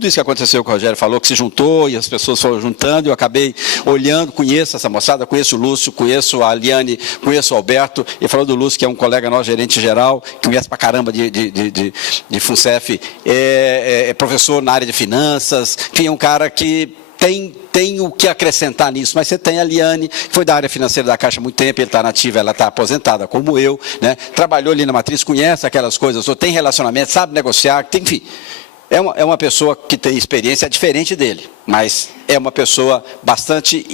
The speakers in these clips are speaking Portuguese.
tudo isso que aconteceu que o Rogério falou, que se juntou e as pessoas foram juntando, eu acabei olhando, conheço essa moçada, conheço o Lúcio, conheço a Aliane, conheço o Alberto, e falou do Lúcio, que é um colega nosso, gerente geral, que conhece pra caramba de FUNCEF, é professor na área de finanças, enfim, é um cara que tem o que acrescentar nisso, mas você tem a Liane, que foi da área financeira da Caixa há muito tempo, ele está nativa, ela está aposentada, como eu, né? Trabalhou ali na matriz, conhece aquelas coisas, tem relacionamento, sabe negociar, enfim, é uma pessoa que tem experiência diferente dele, mas é uma pessoa bastante,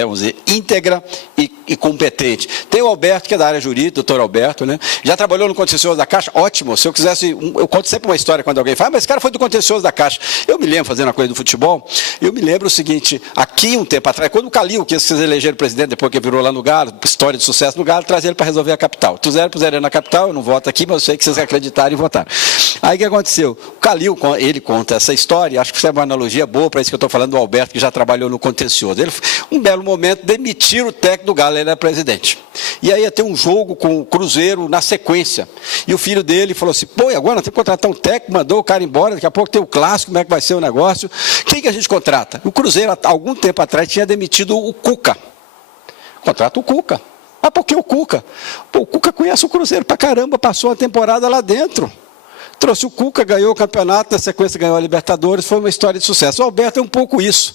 vamos dizer, íntegra e competente. Tem o Alberto, que é da área jurídica, doutor Alberto, né? Já trabalhou no contencioso da Caixa, ótimo. Se eu quisesse, eu conto sempre uma história quando alguém fala, mas esse cara foi do contencioso da Caixa. Eu me lembro, fazendo a coisa do futebol, eu me lembro o seguinte, aqui um tempo atrás, quando o Calil, que vocês elegeram presidente, depois que virou lá no Galo, história de sucesso no Galo, traz ele para resolver a capital. Puseram ele na capital, eu não voto aqui, mas eu sei que vocês acreditaram e votaram. Aí o que aconteceu? O Calil, ele conta essa história, acho que isso é uma analogia boa para isso que eu estou falando do Alberto, que já trabalhou no contencioso. Ele, um belo momento, demitiram o técnico do Galo, ele era presidente. E aí ia ter um jogo com o Cruzeiro na sequência. E o filho dele falou assim, pô, e agora nós temos que contratar um técnico, mandou o cara embora, daqui a pouco tem o clássico, como é que vai ser o negócio? Quem que a gente contrata? O Cruzeiro, há algum tempo atrás, tinha demitido o Cuca. Contrata o Cuca. Ah, por que o Cuca? Pô, o Cuca conhece o Cruzeiro pra caramba, passou a temporada lá dentro. Trouxe o Cuca, ganhou o campeonato, na sequência ganhou a Libertadores, foi uma história de sucesso. O Alberto é um pouco isso,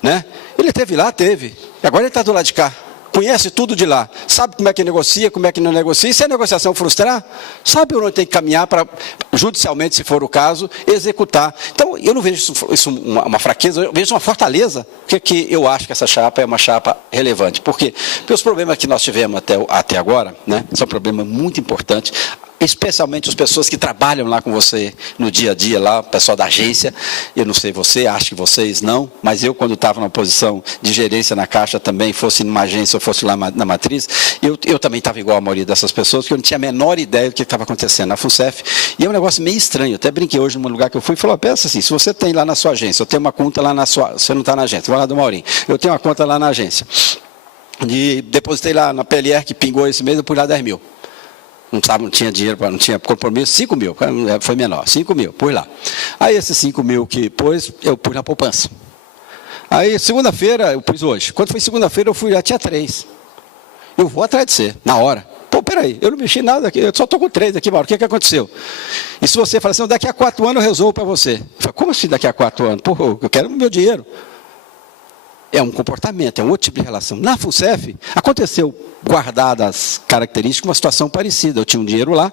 né? Ele teve lá, teve. E agora ele está do lado de cá. Conhece tudo de lá. Sabe como é que negocia, como é que não negocia. E se a negociação frustrar, sabe onde tem que caminhar para, judicialmente, se for o caso, executar. Então, eu não vejo isso uma fraqueza, eu vejo uma fortaleza, porque eu acho que essa chapa é uma chapa relevante. Por quê? Porque os problemas que nós tivemos até agora, né, são problemas muito importantes, especialmente as pessoas que trabalham lá com você no dia a dia, lá, o pessoal da agência. Eu não sei você, acho que vocês não, mas eu, quando estava na posição de gerência na Caixa também, fosse numa agência ou fosse lá na matriz, eu também estava igual a maioria dessas pessoas, porque eu não tinha a menor ideia do que estava acontecendo na FUNCEF. E é um negócio meio estranho. Eu até brinquei hoje num lugar que eu fui e falei, pensa assim, se você tem lá na sua agência, eu tenho uma conta lá na sua, você não está na agência, vai lá do Maurinho, eu tenho uma conta lá na agência, e depositei lá na PLR, que pingou esse mês, eu pus lá 10 mil. Não tinha dinheiro, não tinha compromisso, 5 mil, foi menor, 5 mil, pus lá. Aí esses 5 mil que pus, eu pus na poupança. Aí segunda-feira, eu pus hoje. Quando foi segunda-feira, eu fui, já tinha 3. Eu vou atrás de você, na hora. Pô, peraí, eu não mexi nada aqui, eu só estou com 3 aqui, Mauro, o que aconteceu? E se você fala assim, daqui a 4 anos eu resolvo para você. Eu falo, como assim daqui a 4 anos? Pô, eu quero o meu dinheiro. É um comportamento, é um outro tipo de relação. Na FUNCEF, aconteceu, guardadas as características, uma situação parecida. Eu tinha um dinheiro lá,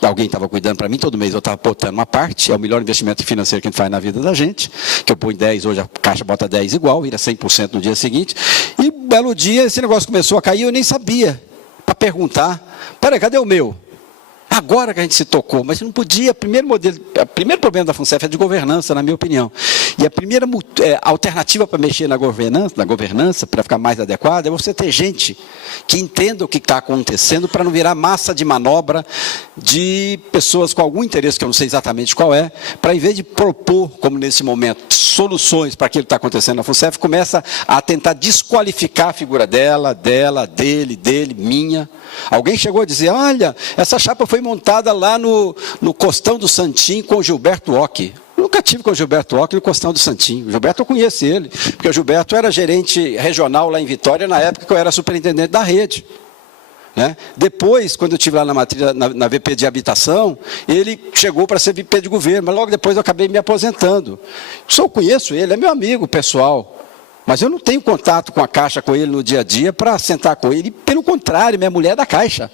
e alguém estava cuidando para mim, todo mês eu estava botando uma parte, é o melhor investimento financeiro que a gente faz na vida da gente, que eu ponho 10, hoje a Caixa bota 10 igual, vira 100% no dia seguinte, e um belo dia esse negócio começou a cair, eu nem sabia, para perguntar, peraí, cadê o meu? Agora que a gente se tocou, mas não podia, o primeiro problema da FUNCEF é de governança, na minha opinião. E a primeira alternativa para mexer na governança, para ficar mais adequada, é você ter gente que entenda o que está acontecendo para não virar massa de manobra de pessoas com algum interesse, que eu não sei exatamente qual é, para, em vez de propor, como nesse momento, soluções para aquilo que está acontecendo na FUNCEF, começa a tentar desqualificar a figura dele, minha. Alguém chegou a dizer, olha, essa chapa foi montada lá no Costão do Santim com o Gilberto Occhi. Nunca tive com o Gilberto Occhi no Costão do Santim. O Gilberto eu conheço ele, porque o Gilberto era gerente regional lá em Vitória, na época que eu era superintendente da rede. Né? Depois, quando eu estive lá na VP de habitação, ele chegou para ser VP de governo, mas logo depois eu acabei me aposentando. Só conheço ele, é meu amigo pessoal. Mas eu não tenho contato com a Caixa, com ele no dia a dia, para sentar com ele. Pelo contrário, minha mulher é da Caixa.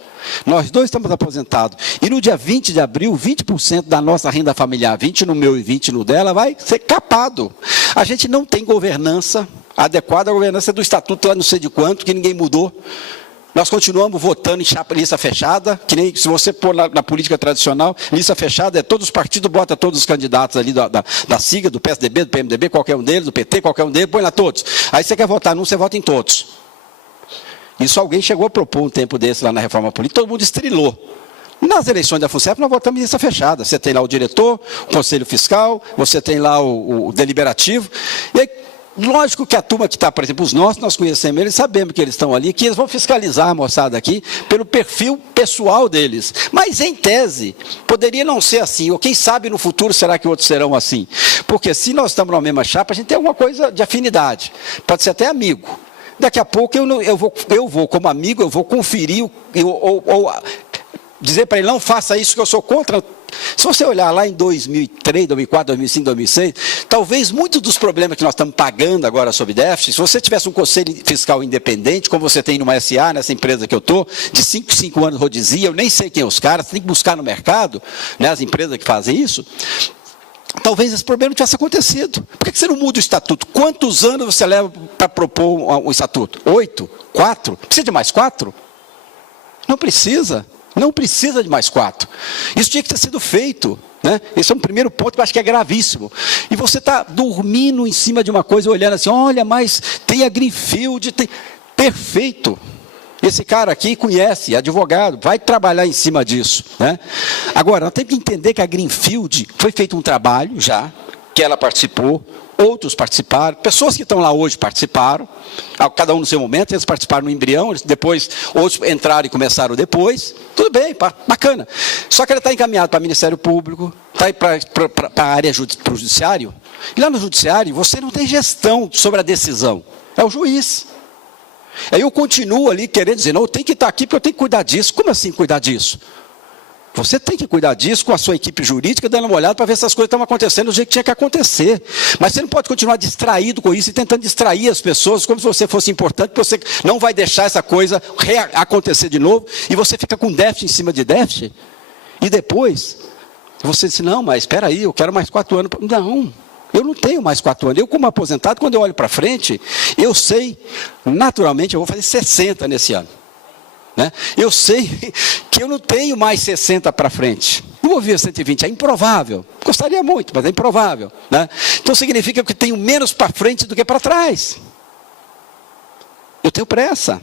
Nós dois estamos aposentados. E no dia 20 de abril, 20% da nossa renda familiar, 20 no meu e 20 no dela, vai ser capado. A gente não tem governança adequada, a governança do estatuto lá não sei de quanto, que ninguém mudou. Nós continuamos votando em chapa, lista fechada, que nem se você pôr na política tradicional, lista fechada é todos os partidos, bota todos os candidatos ali da SIGA, do PSDB, do PMDB, qualquer um deles, do PT, qualquer um deles, põe lá todos. Aí você quer votar num, você vota em todos. Isso alguém chegou a propor um tempo desse lá na reforma política, todo mundo estrilou. Nas eleições da FUNCEF, nós votamos em lista fechada. Você tem lá o diretor, o conselho fiscal, você tem lá o deliberativo, e aí lógico que a turma que está, por exemplo, os nossos, nós conhecemos eles, sabemos que eles estão ali, que eles vão fiscalizar a moçada aqui pelo perfil pessoal deles. Mas, em tese, poderia não ser assim, ou quem sabe no futuro será que outros serão assim. Porque se nós estamos na mesma chapa, a gente tem alguma coisa de afinidade, pode ser até amigo. Daqui a pouco eu vou como amigo, eu vou conferir, ou dizer para ele, não faça isso que eu sou contra. Se você olhar lá em 2003, 2004, 2005, 2006, talvez muitos dos problemas que nós estamos pagando agora sobre déficit, se você tivesse um conselho fiscal independente, como você tem numa SA, nessa empresa que eu estou, de 5 anos rodizia, eu nem sei quem é os caras, tem que buscar no mercado, né, as empresas que fazem isso, talvez esse problema não tivesse acontecido. Por que você não muda o estatuto? Quantos anos você leva para propor um estatuto? 8? 4? Precisa de mais 4? Não precisa. Não precisa de mais 4. Isso tinha que ter sido feito. Né? Esse é um primeiro ponto que eu acho que é gravíssimo. E você está dormindo em cima de uma coisa, olhando assim, olha, mas tem a Greenfield, tem... Perfeito. Esse cara aqui conhece, é advogado, vai trabalhar em cima disso. Né? Agora, nós temos que entender que a Greenfield foi feito um trabalho já, que ela participou, outros participaram, pessoas que estão lá hoje participaram, cada um no seu momento, eles participaram no embrião, depois outros entraram e começaram depois, tudo bem, bacana. Só que ela está encaminhada para o Ministério Público, está aí para a área para o Judiciário, e lá no Judiciário você não tem gestão sobre a decisão, é o juiz. Aí eu continuo ali querendo dizer, não, eu tenho que estar aqui porque eu tenho que cuidar disso. Como assim cuidar disso? Você tem que cuidar disso com a sua equipe jurídica, dando uma olhada para ver se as coisas estão acontecendo do jeito que tinha que acontecer. Mas você não pode continuar distraído com isso e tentando distrair as pessoas como se você fosse importante, porque você não vai deixar essa coisa acontecer de novo, e você fica com déficit em cima de déficit, e depois você diz, não, mas espera aí, eu quero mais 4 anos. Não, eu não tenho mais 4 anos. Eu, como aposentado, quando eu olho para frente, eu sei, naturalmente, eu vou fazer 60 nesse ano. Né? Eu sei que eu não tenho mais 60 para frente. Não vou vir a 120, é improvável. Gostaria muito, mas é improvável. Né? Então significa que eu tenho menos para frente do que para trás. Eu tenho pressa.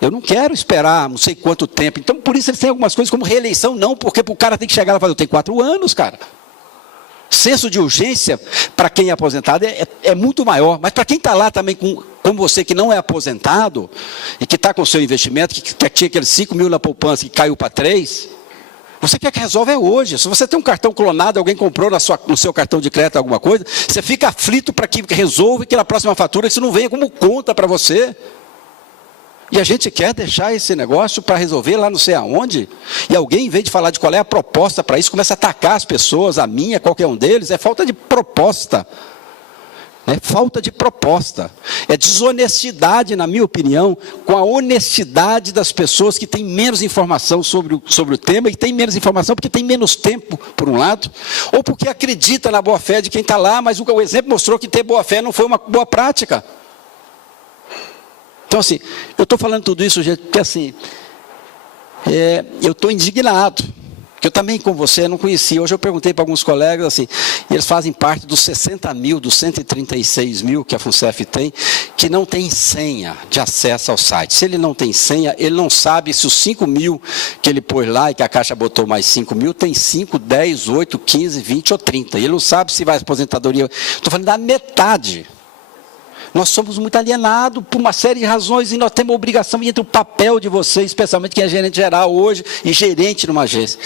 Eu não quero esperar não sei quanto tempo. Então por isso eles têm algumas coisas como reeleição, não, porque o cara tem que chegar lá e falar, eu tenho 4 anos, cara. Senso de urgência para quem é aposentado é muito maior, mas para quem está lá também como você que não é aposentado e que está com o seu investimento, que tinha aqueles 5 mil na poupança que caiu para 3, você quer que resolve é hoje. Se você tem um cartão clonado, alguém comprou no seu cartão de crédito alguma coisa, você fica aflito para que resolva e que na próxima fatura isso não venha como conta para você. E a gente quer deixar esse negócio para resolver lá não sei aonde. E alguém, em vez de falar de qual é a proposta para isso, começa a atacar as pessoas, a minha, qualquer um deles. É falta de proposta. É falta de proposta. É desonestidade, na minha opinião, com a honestidade das pessoas que têm menos informação sobre o tema, e têm menos informação porque tem menos tempo, por um lado, ou porque acredita na boa-fé de quem está lá, mas o exemplo mostrou que ter boa-fé não foi uma boa prática. Então, assim, eu estou falando tudo isso, gente, porque, assim, eu estou indignado. Porque eu também, com você, não conhecia. Hoje eu perguntei para alguns colegas, assim, e eles fazem parte dos 60 mil, dos 136 mil que a FUNCEF tem, que não tem senha de acesso ao site. Se ele não tem senha, ele não sabe se os 5 mil que ele pôs lá, e que a Caixa botou mais 5 mil, tem 5, 10, 8, 15, 20 ou 30. E ele não sabe se vai à aposentadoria. Estou falando da metade. Nós somos muito alienados por uma série de razões e nós temos a obrigação, entre o papel de vocês, especialmente quem é gerente geral hoje e gerente numa agência.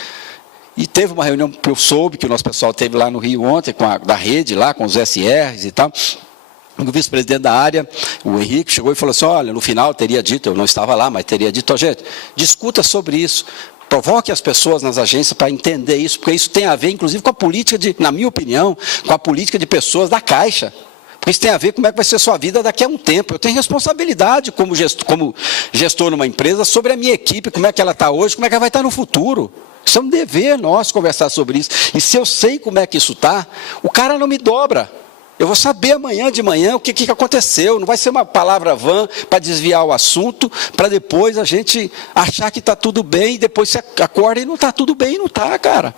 E teve uma reunião que eu soube, que o nosso pessoal teve lá no Rio ontem, da rede, lá com os SRs e tal. O vice-presidente da área, o Henrique, chegou e falou assim, olha, no final teria dito, eu não estava lá, mas teria dito, gente, discuta sobre isso. Provoque as pessoas nas agências para entender isso, porque isso tem a ver, inclusive, com a política na minha opinião, com a política de pessoas da Caixa. Porque isso tem a ver com como é que vai ser a sua vida daqui a um tempo. Eu tenho responsabilidade como gestor numa empresa sobre a minha equipe, como é que ela está hoje, como é que ela vai estar no futuro. Isso é um dever nosso conversar sobre isso. E se eu sei como é que isso está, o cara não me dobra. Eu vou saber amanhã de manhã o que aconteceu. Não vai ser uma palavra vã para desviar o assunto, para depois a gente achar que está tudo bem, e depois você acorda e não está tudo bem, e não está, cara.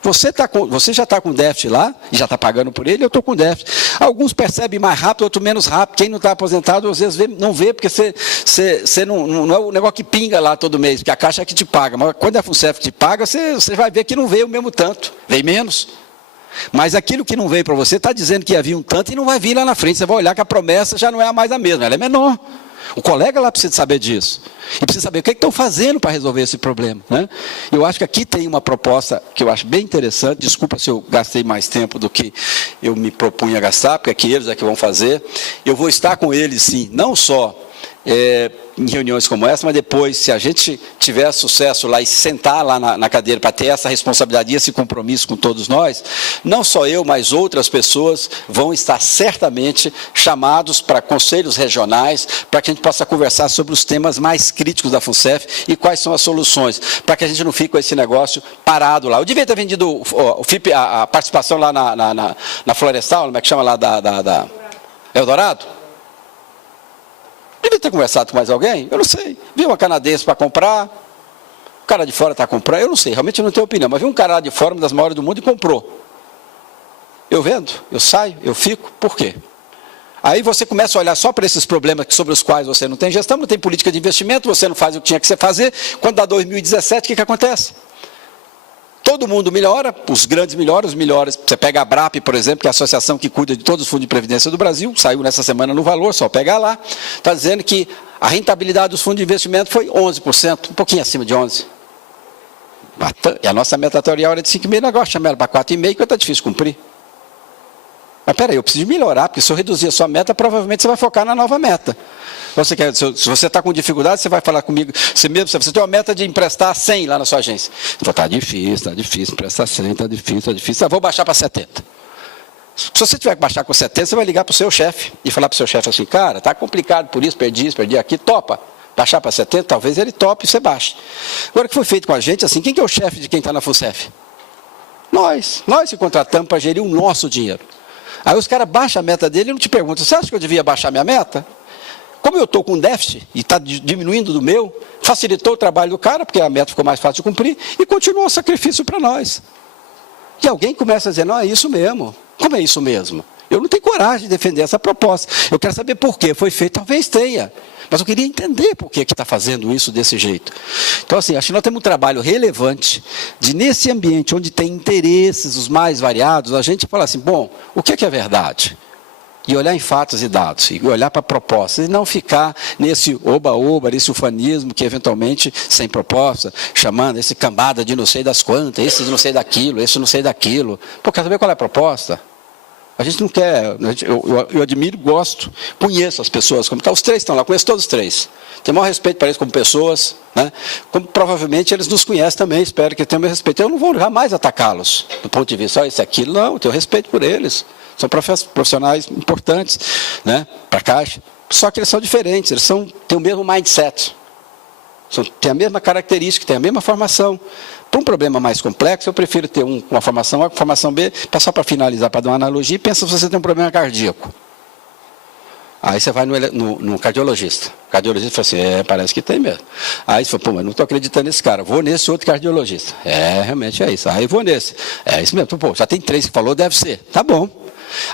Você já está com déficit lá, e já está pagando por ele, eu estou com déficit. Alguns percebem mais rápido, outros menos rápido. Quem não está aposentado, às vezes não vê, porque você não é o negócio que pinga lá todo mês, porque a Caixa é que te paga. Mas quando é a FUNCEF que te paga, você vai ver que não veio o mesmo tanto, veio menos. Mas aquilo que não veio para você está dizendo que ia vir um tanto e não vai vir lá na frente. Você vai olhar que a promessa já não é mais a mesma, ela é menor. O colega lá precisa saber disso. E precisa saber o que estão fazendo para resolver esse problema, né? Eu acho que aqui tem uma proposta que eu acho bem interessante. Desculpa se eu gastei mais tempo do que eu me propunha gastar, porque aqui eles é que vão fazer. Eu vou estar com eles, sim, não só em reuniões como essa, mas depois, se a gente tiver sucesso lá e sentar lá na cadeira para ter essa responsabilidade e esse compromisso com todos nós, não só eu, mas outras pessoas vão estar certamente chamados para conselhos regionais, para que a gente possa conversar sobre os temas mais críticos da FUNCEF e quais são as soluções, para que a gente não fique com esse negócio parado lá. Eu devia ter vendido o FIP, a participação lá na Florestal, como é que chama lá, da Eldorado? Devia ter conversado com mais alguém? Eu não sei. Vi uma canadense para comprar, o cara de fora está comprando, eu não sei, realmente eu não tenho opinião, mas vi um cara lá de fora, uma das maiores do mundo, e comprou. Eu vendo, eu saio, eu fico, por quê? Aí você começa a olhar só para esses problemas sobre os quais você não tem gestão, não tem política de investimento, você não faz o que tinha que fazer. Quando dá 2017, o que acontece? Todo mundo melhora, os grandes melhoram, os melhores. Você pega a ABRAP, por exemplo, que é a associação que cuida de todos os fundos de previdência do Brasil, saiu nessa semana no Valor, só pegar lá, está dizendo que a rentabilidade dos fundos de investimento foi 11%, um pouquinho acima de 11%. E a nossa meta atuarial era de 5,5%, agora chama ela para 4,5%, que está difícil cumprir. Mas peraí, eu preciso melhorar, porque se eu reduzir a sua meta, provavelmente você vai focar na nova meta. Se você está com dificuldade, você vai falar comigo, você tem uma meta de emprestar 100 lá na sua agência. Você fala, está difícil, emprestar 100, está difícil, vou baixar para 70. Se você tiver que baixar com 70, você vai ligar para o seu chefe e falar para o seu chefe assim, cara, está complicado por isso, perdi aqui, topa. Baixar para 70, talvez ele tope e você baixe. Agora, o que foi feito com a gente, assim, quem que é o chefe de quem está na FUNCEF? Nós que contratamos para gerir o nosso dinheiro. Aí os caras baixam a meta dele e não te perguntam, você acha que eu devia baixar minha meta? Como eu estou com déficit e está diminuindo do meu, facilitou o trabalho do cara, porque a meta ficou mais fácil de cumprir, e continuou o sacrifício para nós. E alguém começa a dizer, não, é isso mesmo. Como é isso mesmo? Eu não tenho coragem de defender essa proposta. Eu quero saber por que foi feito, talvez tenha. Mas eu queria entender por que está fazendo isso desse jeito. Então, assim, acho que nós temos um trabalho relevante de, nesse ambiente onde tem interesses os mais variados, a gente falar assim, bom, o que é verdade? E olhar em fatos e dados, e olhar para propostas, e não ficar nesse oba-oba, nesse ufanismo que eventualmente, sem proposta, chamando esse cambada de não sei das quantas, esse não sei daquilo, esse não sei daquilo. Pô, quer saber qual é a proposta? A gente não quer, eu admiro, gosto, conheço as pessoas, como tá, os três estão lá, conheço todos os três. Tenho o maior respeito para eles como pessoas, né? Como provavelmente eles nos conhecem também, espero que tenham o meu respeito. Eu não vou jamais atacá-los, do ponto de vista, isso e aquilo, não, eu tenho respeito por eles. São profissionais importantes, né, para a Caixa, só que eles são diferentes, eles têm o mesmo mindset, têm a mesma característica, têm a mesma formação. Para um problema mais complexo, eu prefiro ter uma formação A com formação B, só para finalizar, para dar uma analogia, e pensa se você tem um problema cardíaco. Aí você vai no cardiologista. O cardiologista fala assim, parece que tem mesmo. Aí você fala, pô, mas não estou acreditando nesse cara. Vou nesse outro cardiologista. Realmente é isso. Aí vou nesse. É isso mesmo. Pô, já tem 3 que falou, deve ser. Tá bom.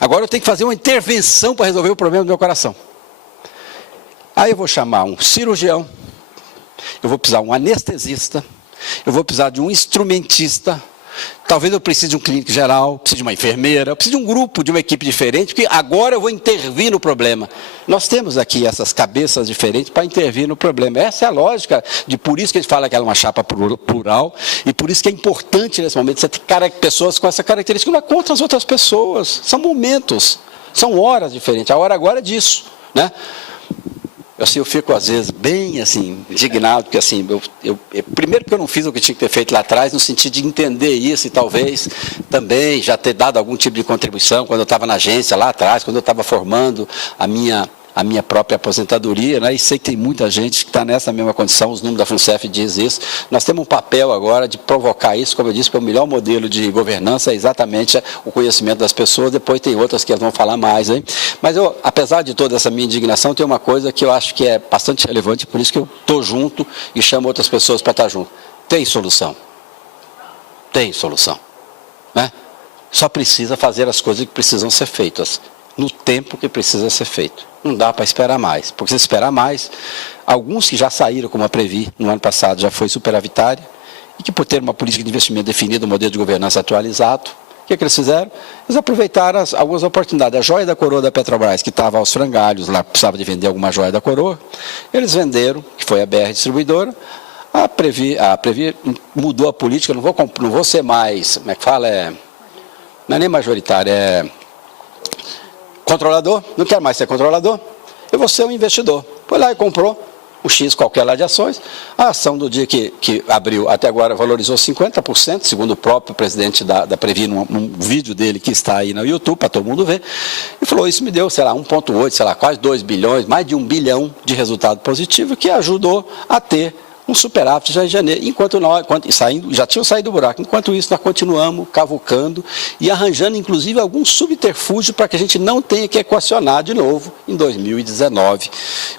Agora eu tenho que fazer uma intervenção para resolver o problema do meu coração. Aí eu vou chamar um cirurgião, eu vou precisar de um anestesista, eu vou precisar de um instrumentista, talvez eu precise de um clínico geral, precise de uma enfermeira, eu preciso de um grupo, de uma equipe diferente, porque agora eu vou intervir no problema. Nós temos aqui essas cabeças diferentes para intervir no problema. Essa é a lógica, por isso que ele fala que ela é uma chapa plural, e por isso que é importante nesse momento você ter pessoas com essa característica, não é contra as outras pessoas, são momentos, são horas diferentes, a hora agora é disso, né? Eu fico, às vezes, bem assim, indignado, porque assim, primeiro que eu não fiz o que tinha que ter feito lá atrás, no sentido de entender isso e talvez também já ter dado algum tipo de contribuição quando eu estava na agência lá atrás, quando eu estava formando a minha própria aposentadoria, né? E sei que tem muita gente que está nessa mesma condição, os números da FUNCEF diz isso. Nós temos um papel agora de provocar isso, como eu disse, que o melhor modelo de governança é exatamente o conhecimento das pessoas, depois tem outras que elas vão falar mais, hein? Mas eu, apesar de toda essa minha indignação, tem uma coisa que eu acho que é bastante relevante, por isso que eu estou junto e chamo outras pessoas para estar junto. Tem solução. Tem solução. Né? Só precisa fazer as coisas que precisam ser feitas, no tempo que precisa ser feito. Não dá para esperar mais, porque se esperar mais, alguns que já saíram, como a Previ, no ano passado, já foi superavitária, e que por ter uma política de investimento definida, um modelo de governança atualizado, O que eles fizeram? Eles aproveitaram algumas oportunidades. A joia da coroa da Petrobras, que estava aos frangalhos, lá precisava de vender alguma joia da coroa, eles venderam, que foi a BR Distribuidora. A Previ mudou a política, não vou ser mais, como é que fala? Não é nem majoritário, é controlador, não quero mais ser controlador, eu vou ser um investidor. Foi lá e comprou o X qualquer lá de ações. A ação do dia que abriu até agora valorizou 50%, segundo o próprio presidente da Previ, num vídeo dele que está aí no YouTube, para todo mundo ver. E falou, isso me deu, sei lá, 1,8, sei lá, quase 2 bilhões, mais de 1 bilhão de resultado positivo, que ajudou a ter um superávit já em janeiro, já tinham saído do buraco. Enquanto isso, nós continuamos cavucando e arranjando, inclusive, algum subterfúgio para que a gente não tenha que equacionar de novo em 2019,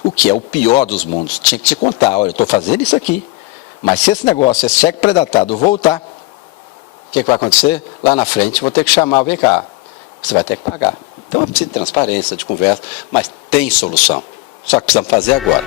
o que é o pior dos mundos. Tinha que te contar, olha, eu estou fazendo isso aqui, mas se esse negócio, esse cheque predatado voltar, o que vai acontecer? Lá na frente, vou ter que chamar, vem cá, você vai ter que pagar. Então, é preciso de transparência, de conversa, mas tem solução. Só que precisamos fazer agora.